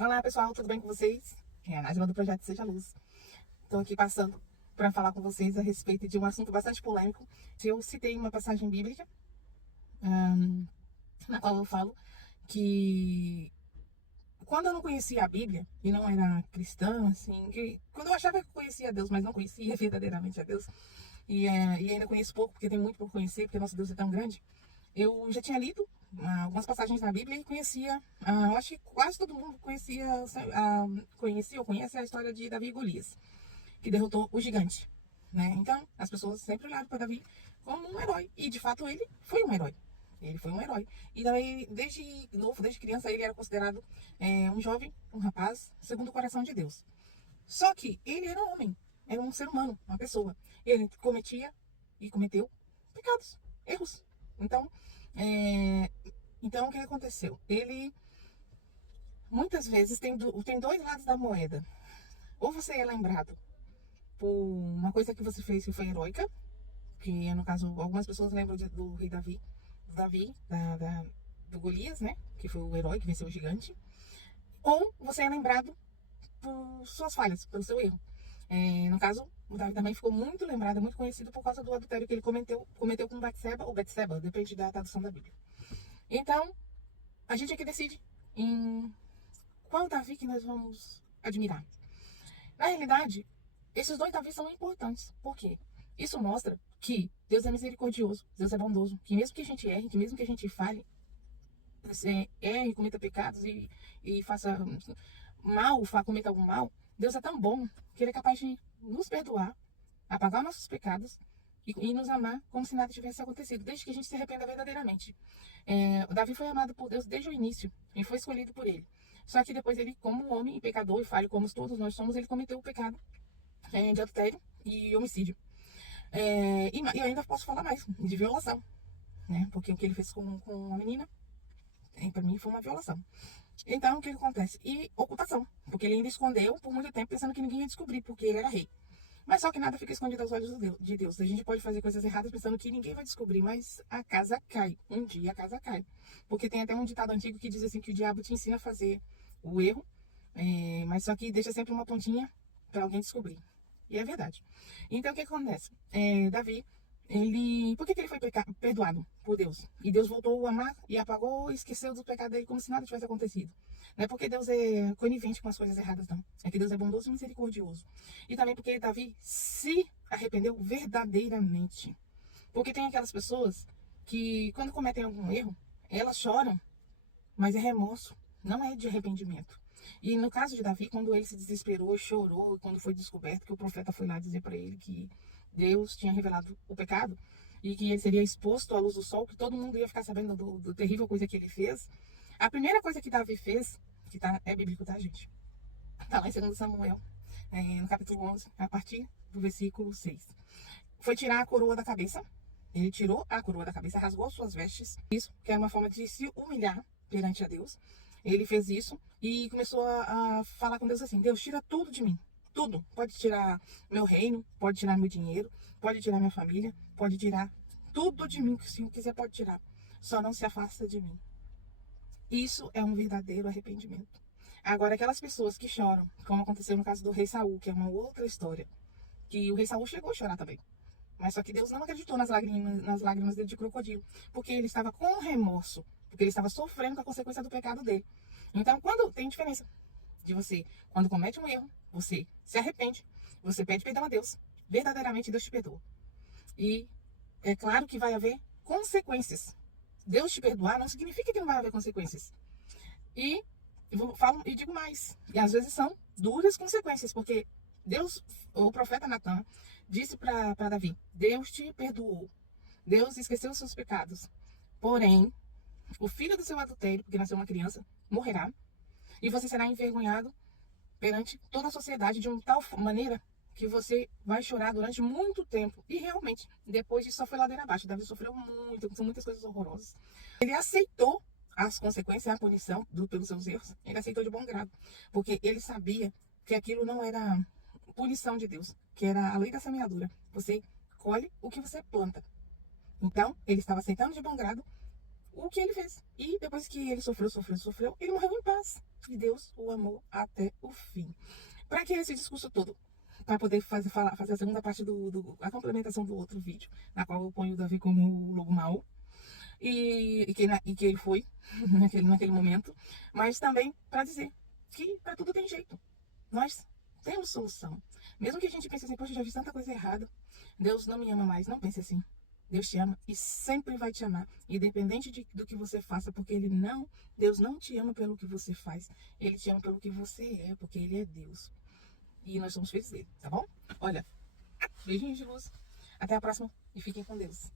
Olá pessoal, tudo bem com vocês? É a Nájila do Projeto Seja Luz. Estou aqui passando para falar com vocês a respeito de um assunto bastante polêmico. Eu citei uma passagem bíblica, na qual eu falo que quando eu não conhecia a Bíblia e não era cristã, assim, quando eu achava que conhecia Deus, mas não conhecia verdadeiramente a Deus, e ainda conheço pouco, porque tem muito por conhecer, porque nosso Deus é tão grande, eu já tinha lido algumas passagens na Bíblia e conhecia, eu acho que quase todo mundo conhecia ou conhece a história de Davi e Golias, que derrotou o gigante, né? Então, as pessoas sempre olharam para Davi como um herói, e de fato ele foi um herói. Ele foi um herói. E daí, desde novo, desde criança, ele era considerado um jovem, um rapaz, segundo o coração de Deus. Só que ele era um homem, era um ser humano, uma pessoa. Ele cometia e cometeu pecados, erros. Então, é, então o que aconteceu? Ele, muitas vezes, tem dois lados da moeda. Ou você é lembrado por uma coisa que você fez que foi heróica, que no caso, algumas pessoas lembram do rei Davi, do Golias, né? Que foi o herói que venceu o gigante. Ou você é lembrado por suas falhas, pelo seu erro. No caso, o Davi também ficou muito lembrado, muito conhecido por causa do adultério que ele cometeu com Batseba, ou Betseba, depende da tradução da Bíblia. Então, a gente aqui decide em qual Davi que nós vamos admirar. Na realidade, esses dois Davi são importantes. Por quê? Isso mostra que Deus é misericordioso, Deus é bondoso, que mesmo que a gente erre, que mesmo que a gente falhe, erre, cometa pecados e faça mal, cometa algum mal, Deus é tão bom que Ele é capaz de nos perdoar, apagar nossos pecados e nos amar como se nada tivesse acontecido, desde que a gente se arrependa verdadeiramente. O Davi foi amado por Deus desde o início e foi escolhido por Ele. Só que depois ele, como homem e pecador e falho, como todos nós somos, ele cometeu o pecado de adultério e homicídio. E ainda posso falar mais, de violação, né? Porque o que ele fez com a menina, para mim, foi uma violação. Então, o que acontece? E ocultação, porque ele ainda escondeu por muito tempo, pensando que ninguém ia descobrir, porque ele era rei. Mas só que nada fica escondido aos olhos de Deus. A gente pode fazer coisas erradas pensando que ninguém vai descobrir, mas a casa cai. Um dia a casa cai. Porque tem até um ditado antigo que diz assim que o diabo te ensina a fazer o erro, mas só que deixa sempre uma pontinha para alguém descobrir. E é verdade. Então, o que acontece? Davi, por que ele foi perdoado por Deus? E Deus voltou a amar e apagou e esqueceu do pecado dele como se nada tivesse acontecido. Não é porque Deus é conivente com as coisas erradas, não. É que Deus é bondoso e misericordioso. E também porque Davi se arrependeu verdadeiramente. Porque tem aquelas pessoas que, quando cometem algum erro, elas choram, mas é remorso, não é de arrependimento. E no caso de Davi, quando ele se desesperou, chorou, quando foi descoberto que o profeta foi lá dizer para ele que Deus tinha revelado o pecado e que ele seria exposto à luz do sol, que todo mundo ia ficar sabendo do terrível coisa que ele fez, a primeira coisa que Davi fez, é bíblico, tá, gente? Tá lá em 2 Samuel, no capítulo 11, a partir do versículo 6. Foi tirar a coroa da cabeça. Ele tirou a coroa da cabeça, rasgou suas vestes. Isso, que era uma forma de se humilhar perante a Deus. Ele fez isso e começou a falar com Deus assim: Deus, tira tudo de mim. Tudo. Pode tirar meu reino, pode tirar meu dinheiro, pode tirar minha família, pode tirar tudo de mim que o Senhor quiser, pode tirar. Só não se afasta de mim. Isso é um verdadeiro arrependimento. Agora, aquelas pessoas que choram, como aconteceu no caso do rei Saul, que é uma outra história, que o rei Saul chegou a chorar também. Mas só que Deus não acreditou nas lágrimas dele de crocodilo, porque ele estava com remorso, porque ele estava sofrendo com a consequência do pecado dele. Então, quando tem diferença de você, quando comete um erro, você se arrepende, você pede perdão a Deus, verdadeiramente Deus te perdoa. E é claro que vai haver consequências. Deus te perdoar não significa que não vai haver consequências. E falo e digo mais, e às vezes são duras consequências, porque Deus, o profeta Natan, disse para Davi: Deus te perdoou, Deus esqueceu os seus pecados. Porém, o filho do seu adultério, porque nasceu uma criança, morrerá, e você será envergonhado perante toda a sociedade de uma tal maneira que você vai chorar durante muito tempo. E realmente, depois disso só foi ladeira abaixo. Davi sofreu muito, são muitas coisas horrorosas. Ele aceitou as consequências, a punição pelos seus erros. Ele aceitou de bom grado, porque ele sabia que aquilo não era punição de Deus, que era a lei da semeadura. Você colhe o que você planta. Então, ele estava aceitando de bom grado o que ele fez. E depois que ele sofreu, ele morreu em paz. E Deus o amou até o fim. Para que esse discurso todo? Para poder fazer a segunda parte a complementação do outro vídeo, na qual eu ponho o Davi como o lobo mau, e que ele foi naquele momento, mas também para dizer que para tudo tem jeito. Nós temos solução. Mesmo que a gente pense assim, poxa, eu já fiz tanta coisa errada, Deus não me ama mais. Não pense assim. Deus te ama e sempre vai te amar, independente do que você faça, porque Deus não te ama pelo que você faz, Ele te ama pelo que você é, porque Ele é Deus. E nós somos filhos dele, tá bom? Olha, beijinhos de luz, até a próxima e fiquem com Deus.